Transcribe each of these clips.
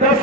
10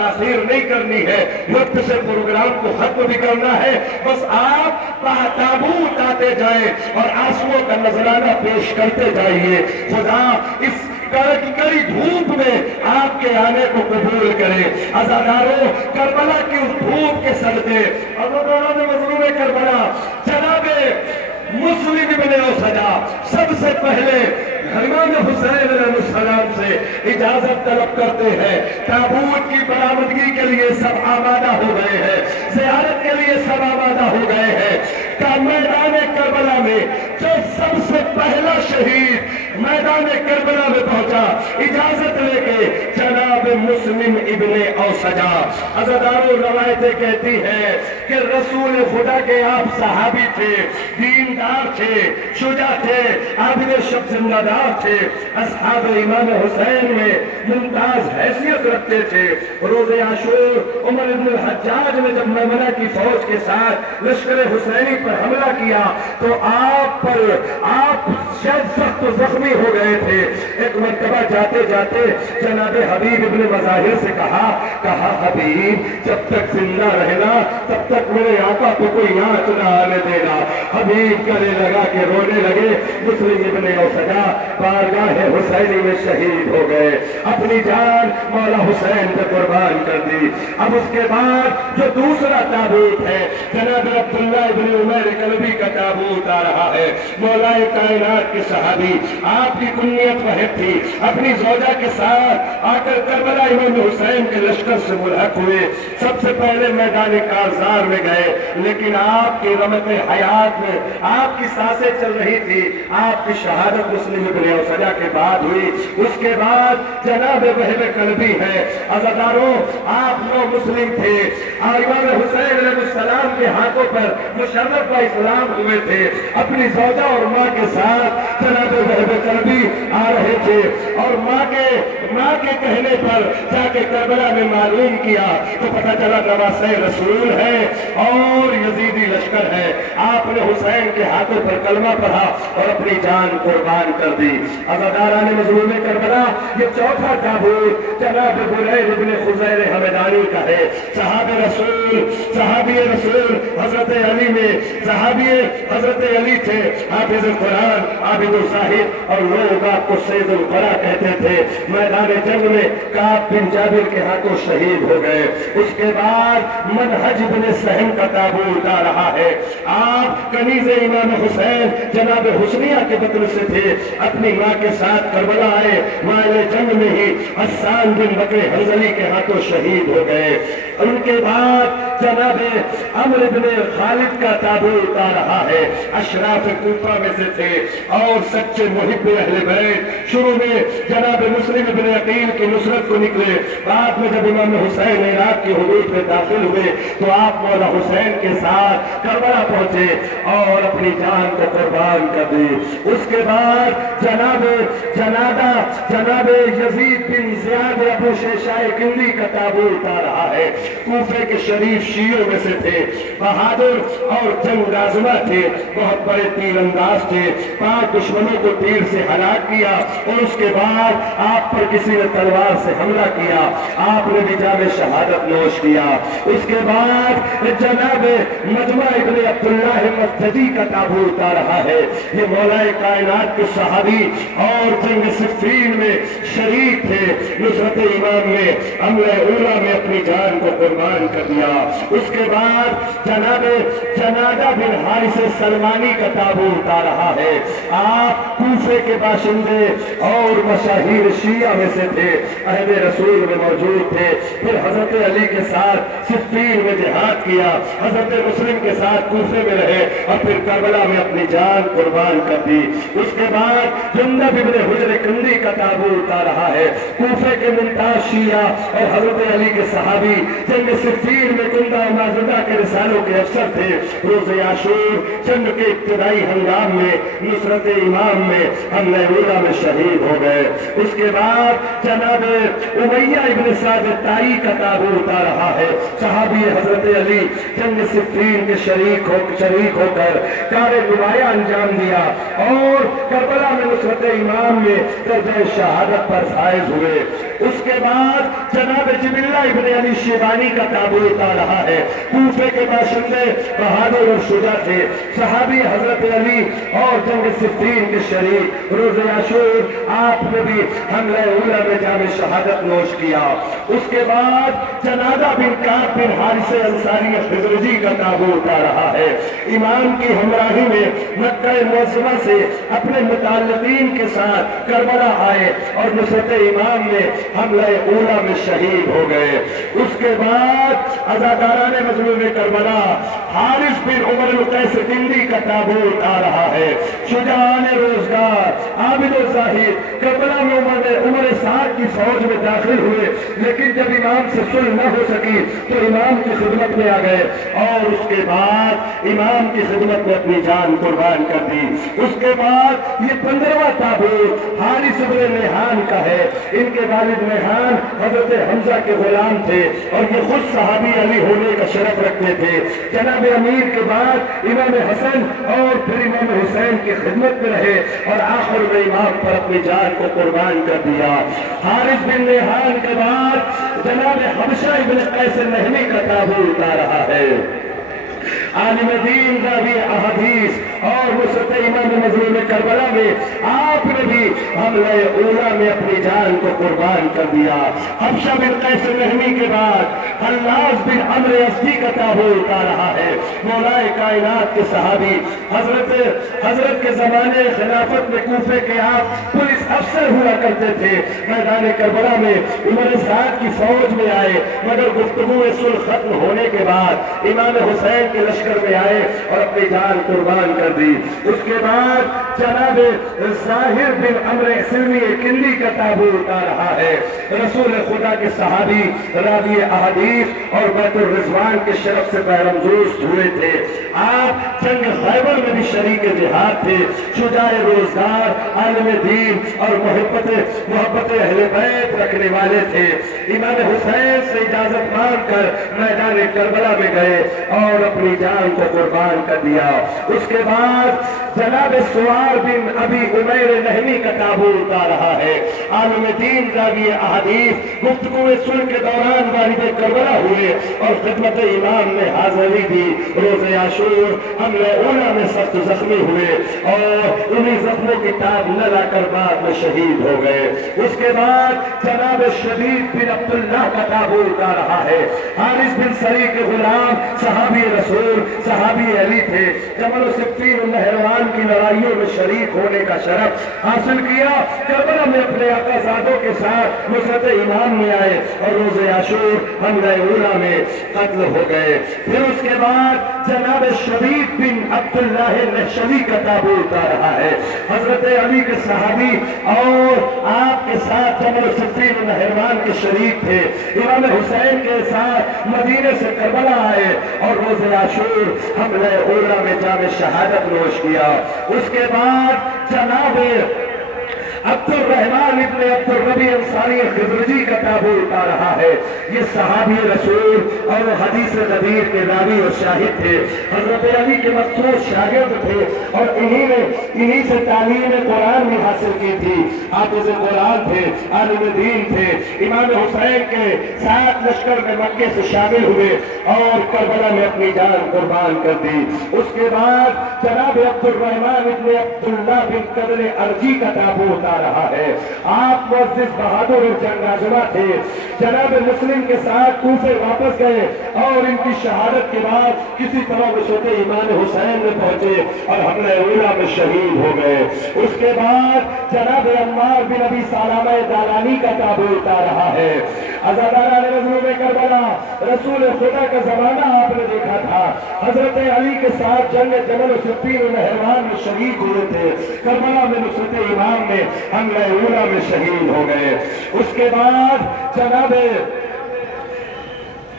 تاخیر نہیں کرنی ہے، وقت سے پروگرام کو ختم بھی کرنا ہے، بس آپ تابوت آتے جائیں اور آنسوؤں کا نذرانہ پیش کرتے جائیے۔ خدا اس کڑی دھوپ میں آپ کے آنے کو قبول کرے۔ عزاداروں، کربلا کی اس دھوپ کے صدقے عزاداروں نے مظلوم کربلا جناب مسلم ابن اوسجا سب سے پہلے امام حسین علیہ السلام سے اجازت طلب کرتے ہیں۔ تابوت کی برآمدگی کے لیے سب آمادہ ہو گئے ہیں، زیارت کے لیے سب آمادہ ہو گئے ہیں۔ میدان کربلا میں جو سب سے پہلا شہید میدان کربلا میں پہنچا اجازت لے کے جناب مسلم ابن اوسجا۔ عزاداروں، روایتیں کہتی ہیں کہ رسول خدا کے آپ صحابی تھے، دیندار تھے، شجاع تھے، عابد شب زندہ دار تھے، اصحاب امام حسین میں ممتاز حیثیت رکھتے تھے۔ روز عاشور عمر بن الحجاج نے جب میمنہ کی فوج کے ساتھ لشکر حسینی پر حملہ کیا تو آپ شاید سخت زخمی ہو گئے تھے۔ ایک مرتبہ جاتے جاتے جناب حبیب ابن مظاہر سے کہا حبیب جب تک زندہ رہنا تب تک میرے آقا کو کوئی آنچ نہ آنے دینا۔ حبیب گلے لگا کے رونے لگے۔ مسلم ابن اوسجا بارگاہ حسینی میں شہید ہو گئے، اپنی جان مولا حسین پہ قربان کر دی۔ اب اس کے بعد جو دوسرا تابوت ہے جناب عبداللہ ابن عمیر کلبی کا تابوت آ رہا ہے۔ مولا کائنات کے صحابی، آپ کی کنیت وحید تھی، اپنی زوجہ کے ساتھ آ کر کربلا امام حسین کے لشکر سے ملحق ہوئے۔ سب سے پہلے میدان کارزار میں گئے، لیکن آپ کی رمق حیات میں آپ کی سانسیں چل رہی تھی۔ آپ کی شہادت مسلم ابن اوسجا کے بعد ہوئی۔ اس کے بعد جناب وہب کلبی ہے۔ عزاداروں، آپ نو مسلم تھے، امام حسین علیہ السلام کے ہاتھوں پر مشرف و اسلام ہوئے تھے۔ اپنی زوجہ اور ماں کے ساتھ جناب وہب کلبی آ رہے تھے اور ماں کے کہنے پر جا کے کربلا میں معلوم کیا تو پتہ چلا نواسہ رسول ہے اور یزیدی لشکر ہے۔ آپ نے حسین کے ہاتھوں پر کلمہ پڑھا اور اپنی جان قربان کر دی۔ عزاداران مظلوم کربلا، یہ چوتھا تابوت جناب بریل ابن خزیر ہمدانی کا ہے۔ صحابی رسول حضرت علی میں صحابی حضرت علی تھے، حافظ قرآن، عابد الزاہد، اور لوگ آپ کو سید القرا کہتے تھے۔ میدان جنگ میں کعب بن جابر کے ہاتھوں شہید ہو گئے۔ اس کے بعد منہج بن سہم کا تابوت آ رہا ہے۔ آپ کنیز امام حسین جناب حسنیہ کے بطن سے تھے، اپنی ماں کے ساتھ کربلا آئے۔ مائل جنگ میں ہی حسان بن بکر حنظلی کے ہاتھوں شہید ہو گئے۔ ان کے بعد جناب عمرو بن خالد کا تابوت آ رہا ہے۔ اشراف کوفہ میں سے تھے اور سچے محب اہل بیت۔ شروع میں جناب مسلم بن عقیل کی نصرت کو نکلے، بعد میں جب امام حسین عراق کی حدود میں داخل ہوئے تو آپ مولا حسین کے ساتھ کربلا پہنچے اور اپنی جان کو قربان کر دی۔ اس کے بعد جناب یزید بن زیاد ابو شیشائے کندی کا تابوت آ رہا ہے۔ کوفے کے شریف شیعوں میں سے تھے، بہادر اور جنگ آزما تھے، بہت بڑے تیر انداز تھے، 5 دشمنوں کو تیر سے ہلاک کیا اور اس کے بعد آپ پر کسی نے تلوار سے حملہ کیا، آپ نے بھی جام شہادت نوش کیا۔ اس کے بعد جناب مجمع ابن عبداللہ مسجدی کا تابوت آ رہا ہے۔ یہ مولا کائنات کے صحابی اور جنگ صفین میں شریک تھے، نصرت امام میں حملہ اولا میں اپنی جان کو قربان کر دیا۔ اس کے بعد جناب جنادہ بن حارث سلمانی کا تابوت آ رہا ہے۔ آپ کوفے کے باشندے اور مشاہیر شیعہ میں سے تھے، عہد رسول میں موجود تھے، پھر حضرت علی کے ساتھ صفین میں جہاد کیا، حضرت مسلم کے ساتھ کوفے میں رہے اور پھر کربلا میں اپنی جان قربان کر دی۔ اس کے بعد جندب ابن حجر کندی کا تابوت آ رہا ہے۔ کوفے کے ممتاز شیعہ اور حضرت علی کے صحابی جنگ صفین میں کندہ مازدہ کے رسالوں کے افسر تھے۔ روز عاشور جنگ کے ابتدائی ہنگام میں نصرت امام میں حملہ اولا میں شہید ہو گئے۔ اس کے بعد جناب امیہ ابن سعد تائی کا تابوت آ رہا ہے۔ صحابی حضرت علی جنگ صفین کے شریک ہو کر کار نمایاں انجام دیا اور کربلا میں نصرت امام میں درجہ شہادت پر فائز ہوئے۔ اس کے بعد جناب جبلہ ابن علی شیبانی کا تابوت آ رہا ہے۔ کوفے کے باشندے بہادر اور شجاع تھے، صحابی حضرت علی اور جنگ صفین کے شریک۔ روز عاشور آپ نے بھی حملہ اولا میں جام شہادت نوش کیا۔ اس کے بعد جنادہ بن کعب بن حارث انصاری خزرجی کا تابوت آ رہا ہے۔ امام کی ہمراہی میں مکہ معظمہ سے اپنے متعلقین کے ساتھ کربلا آئے اور نصرت امام میں حملہ اولا میں شہید ہو گئے۔ اس کے بعد عزاداران مظلوم کربلا حارث بن عمر القیس کندی کا تابوت آ رہا ہے۔ شجاعان روزگار عابد و زاہد کربلا میں عمر سعد کی فوج میں داخل ہوئے، لیکن جب امام سے صلح نہ ہو سکی تو امام کی خدمت میں آ گئے اور اس کے بعد امام کی خدمت میں اپنی جان قربان کر دی۔ اس کے بعد یہ 15واں تابوت حارث بن نیحان کا ہے۔ ان کے والد نیحان حضرت حمزہ کے غلام تھے اور یہ خود صحابی علی ہونے کا شرف رکھتے تھے۔ جناب امیر کے بعد امام حسن اور پھر امام حسین کی خدمت میں رہے اور آخر میں امام پر اپنی جان کو قربان کر دیا۔ حارث بن نیحان کے بعد جناب حبشہ ابن قیس نہمی کا تابوت آ رہا ہے۔ عالم دین راوی احادیث اور نصرت امام مظلوم کربلا میں آپ نے بھی حملہ اولا میں اپنی جان کو قربان کر دیا۔ حبشہ بن قیس نہمی کے بعد حلاز بن عمرو ازدی کا تابوت آ رہا ہے۔ مولائے کائنات کے صحابی حضرت کے زمانے خلافت میں کوفے کے آپ پولیس افسر ہوا کرتے تھے۔ میدان کربلا میں عمر سعد کی فوج میں آئے، مگر گفتگو صلح ختم ہونے کے بعد امام حسین کے لشکر میں آئے اور اپنی جان قربان کر دی۔ اس کے بعد جناب ظاہر بن عمرو سلمی کندی کا تابوت آ رہا ہے۔ رسول خدا کے صحابی راوی احادیث اور بیت الرضوان کے شرف سے پیرمزوز ہوئے تھے۔ آپ جنگ خیبر میں بھی شریک جہاد تھے، شجاع روزگار، عالم دین اور محبت اہل بیت رکھنے والے تھے۔ امام حسین سے اجازت مانگ کر میدان کربلا میں گئے اور اپنی جان کو قربان کر دیا۔ اس کے بعد جناب سوار بن ابی عمیر نہمی کا تابوت آ رہا ہے۔ عالم دین راوی احادیث گفتگو صلح کے دوران والد کربلا ہوئے اور خدمت امام نے حاضری دی۔ روز عاشور حملہ اولا میں سخت زخمی ہوئے اور انہی زخموں کی تاب نہ لا کر بعد میں شہید ہو گئے۔ اس کے بعد جناب شدید بن عبداللہ کا تابوت آ رہا ہے۔ حارث بن سری کے غلام صحابی رسول صحابی علی تھے۔ جمل و صفین و نہروان کی لڑائیوں میں شریک ہونے کا شرف حاصل کیا۔ کربلا میں اپنے آقا زادوں کے ساتھ نصرت امام میں آئے اور روز عاشور حملہ اولا میں قتل ہو گئے۔ پھر اس کے بعد جناب شدید بن عبداللہ نحشوی کا تابوت آ رہا ہے۔ حضرت علی کے صحابی اور آپ کے ساتھ جمل و صفین و نہروان کے شریک تھے۔ امام حسین کے ساتھ مدینے سے کربلا آئے اور روز عاشور حملہ اولا میں جام شہادت نوش کیا۔ اس کے بعد جناب عبد الرحمن ابن عبد الربی انصاری خزرجی کا تابوت آ رہا ہے۔ یہ صحابی رسول اور حدیث غدیر کے راوی اور شاہد تھے، حضرت علی کے مخصوص شاگرد تھے اور انہی سے تعلیم قرآن بھی حاصل کی تھی۔ حافظ قرآن تھے، عالم دین تھے۔ امام حسین کے ساتھ لشکر میں مکے سے شامل ہوئے اور کربلا میں اپنی جان قربان کر دی۔ اس کے بعد جناب عبد الرحمن ابن عبداللہ بن قدر ارجی کا تابوت آ رہا ہے۔ آپ معزز بہادر اور جنگ آزما تھے۔ جناب مسلم کے ساتھ کوفے واپس گئے اور ان کی شہادت کے بعد کسی طرح نصرت امام حسین میں پہنچے اور حملہ اولا میں شہید ہو گئے۔ اس کے بعد جناب عمار بن ابی سلمہ دارانی کا تابوت آ رہا ہے۔ عزاداران مظلوم کربلا رسول خدا کا زمانہ آپ نے دیکھا تھا، حضرت علی کے ساتھ جنگ جمل و صفین و نہروان میں شریک ہوئے تھے۔ کربلا میں نصرت امام میں حملہ اولا میں شہید ہو گئے۔ اس کے بعد جناب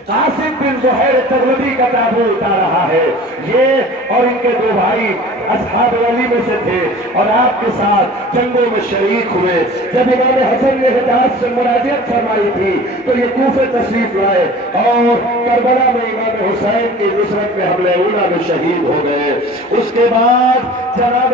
قاسم بن زہیر تغلبی کا تابوت آ رہا ہے۔ یہ اور ان کے دو بھائی اصحاب علی میں سے تھے اور آپ کے ساتھ جنگوں میں شریک ہوئے۔ جب امام حسن نے حجاز سے مراجعت فرمائی تھی تو یہ کوفے تشریف لائے اور کربلا میں امام حسین کی نصرت میں حملہ اولا میں شہید ہو گئے۔ اس کے بعد جناب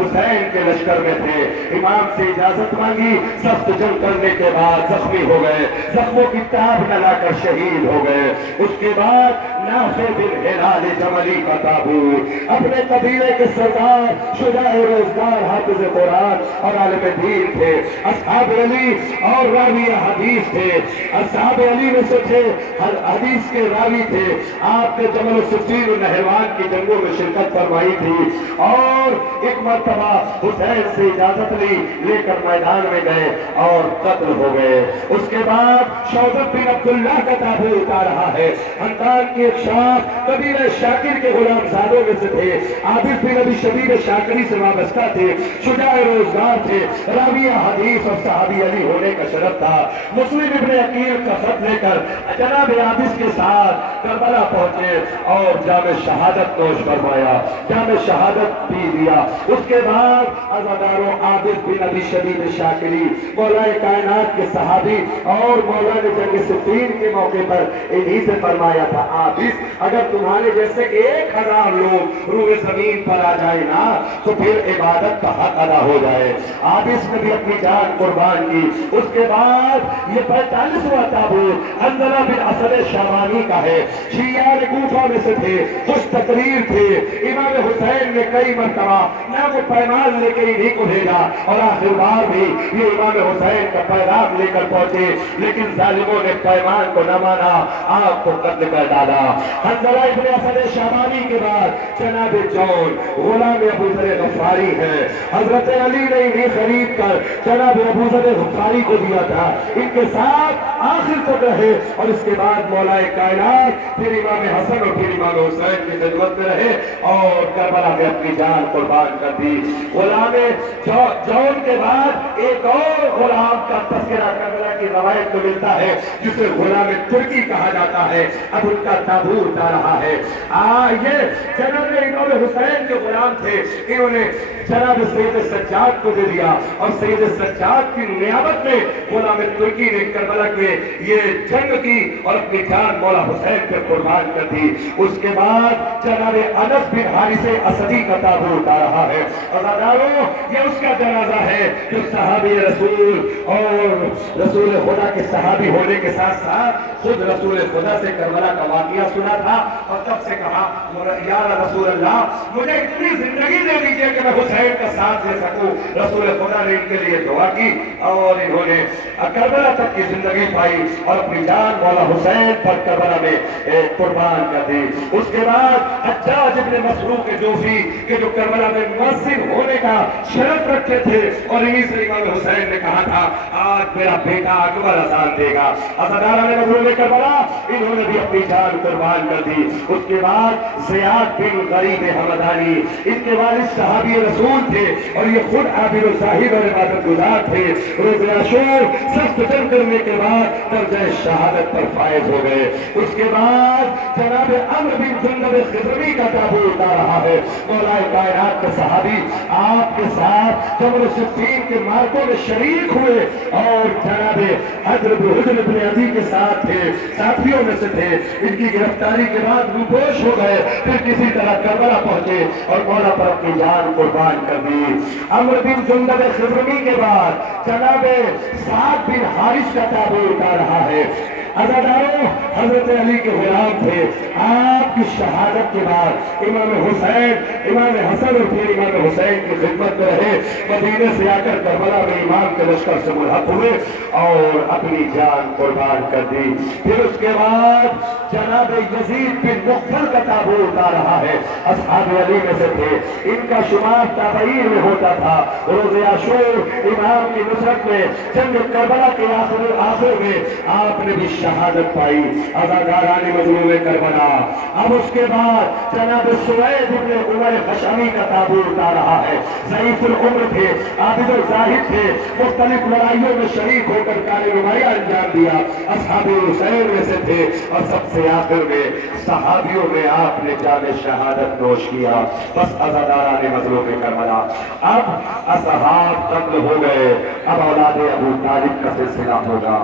حسین کے لشکر میں تھے، امام سے اجازت مانگی، سخت جنگ کرنے کے بعد زخمی ہو گئے، زخموں کی تاب نہ لا کر شہید ہو گئے۔ اس کے بعد نافع بن ہلال جملی کا تابوت، اپنے قبیلے کے سردار، شجاع روزگار، حافظ قرآن اور عالم دین تھے، اصحاب علی اور راوی حدیث تھے، اصحاب علی میں سے تھے، حدیث کے راوی تھے، آپ نے جمل الصفین و نہروان کی جنگوں میں شرکت فرمائی تھی، اور ایک مرتبہ حسین سے اجازت لی، لے کر میدان میں گئے اور قتل ہو گئے۔ اس کے بعد شوکت بن عبداللہ کا تابوت آ رہا ہے، خاندان کی ایک شاخ قبیلہ شاکر کے غلام زادوں میں سے تھے، عابد بن ابی شبیب شاکری سے وابستہ تھے، شجاع روزگار تھے، راوی حدیث اور صحابی علی ہونے کا شرف تھا۔ مسلم ابن عقیل کا خط لے کر جناب عابد کے ساتھ کربلا پہنچے اور جام شہادت نوش فرمایا، جام شہادت پی لیا۔ اس کے بعد عزاداروں عابد بن ابی شبیب شاکری مولا کائنات کے صحابی اور مولا نے جنگ صفین کے موقع پر انہی سے فرمایا تھا، عابد اگر تمہارے جیسے 1000 لوگ روئے زمین پر آ جائے نا تو پھر عبادت کا حق ادا ہو جائے۔ عابد نے بھی اپنی جان قربان کی۔ اس کے بعد یہ 45واں تابوت حنظلہ بن اسد شامانی کا ہے، شیعہ کوفہ میں سے تھے، خوش تقریر تھے، امام حسین نے کئی مرتبہ نام و پیمان لے کے انہیں کو بھیجا اور آخر بار بھی یہ امام حسین کا پیغام لے کر پہنچے، لیکن ظالموں نے پیمان کو نہ مانا، آپ کو قتل کر ڈالا۔ حنظلہ ابن اسد شامانی کے بعد جناب جون غلام ابو ذر غفاری ہے، حضرت علی نے انہیں خرید کر جناب ابو ذر غفاری کو دیا تھا، ان کے ساتھ آخر تک رہے، اور اس کے بعد مولا کائنات پھر امام حسن اور پھر امام حسین کی خدمت میں رہے اور کربلا میں اپنی جان قربان کر دی۔ غلام جون کے بعد ایک اور غلام کا تذکرہ کربلا کی روایت میں ملتا ہے جسے غلام ترکی کہا جاتا ہے، اب ان کا تابوت آ رہا ہے۔ یہ جناب امام حسین کے غلام تھے، انہوں نے جناب سید سجاد کو دے دیا اور سید سجاد کی نیابت میں غلام ترکی نے کربلا میں یہ جنگ کی اور اپنی جان مولا حسین پہ قربان کر دی۔ اس کے بعد جناب انس بن حارث اسدی کا تابوت آ رہا ہے، عزاداروں یہ اس کا جنازہ ہے جو صحابی رسول اور رسول خدا کے صحابی ہونے کے ساتھ ساتھ خود رسول خدا سے کربلا کا واقعہ سنا تھا اور تب سے کہا یا رسول اللہ مجھے اتنی زندگی دے دیجئے کہ میں حسین کا ساتھ دے سکوں۔ رسول خدا نے ان کے لیے دعا کی اور انہوں نے کربلا تک کی زندگی پائی اور اپنی جان مولا حسین پر کربلا میں قربان کر دی۔ اس کے بعد حجاج ابن مسروق جوفی کے جو کربلا میں مؤذن ہونے کا شرف رکھتے تھے اور انہی سے امام حسین نے کہا تھا آج میرا بیٹا اکبر اذان دے گا، عزاداران مظلوم کربلا انہوں نے بھی اپنی جان قربان کر دی۔ اس کے بعد زیاد بن غریب حمدانی ان کے والد صحابی رسول تھے اور یہ خود عابد و زاہد اور عبادت گزار تھے، روز عاشور سخت جنگ کرنے کے بعد درجہ شہادت پر فائز ہو گئے۔ اس کے بعد جناب عمرو بن جندب خضرمی کا تابوت آ رہا ہے، مولا کائنات کے صحابی آپ کے ساتھ جمل صفین کے مارکوں میں شریک ہوئے اور جناب حضرت حجر بن عدی کے ساتھ تھے، ساتھیوں میں سے تھے، ان کی گرفتاری کے بعد روپوش ہو گئے، پھر کسی طرح کربلا پہنچے اور مولا پر اپنی جان قربان کر دی۔ عمرو بن جندب خضرمی کے بعد جناب سعد بن حارث کا تابوت آ رہا ہے۔ عزاداروں حضرت علی کے غلام تھے، آپ کی شہادت کے بعد امام حسین، امام حسن اور پھر امام حسین کی خدمت میں رہے، مدینے سے آ کر کربلا میں امام کے لشکر سے ملحق ہوئے اور اپنی جان قربان کر دی۔ پھر اس کے بعد جناب یزید بن مغفل کا تابوت آ رہا ہے، اصحاب علی میں سے تھے، ان کا شمار تابعین میں ہوتا تھا۔ روز عاشور امام کی نصرت میں جنگ کربلا کے آخر میں آپ نے بھی شہادت پائی، عزاداران مظلوم کربلا۔ اب اس کے بعد جناب سوید بن عمر خشمی کا تابوت آ رہا ہے، ضعیف العمر تھے، عابد و زاہد تھے، مختلف لڑائیوں میں شریک ہو کر کارنمائی انجام دیا، اصحاب حسین میں سے تھے اور سب سے آخر میں صحابیوں میں آپ نے جام شہادت نوش کیا۔ بس عزاداران مظلوم کربلا، اب اصحاب قتل ہو گئے، اب اولاد ابو طالب کا سلسلہ ہوگا۔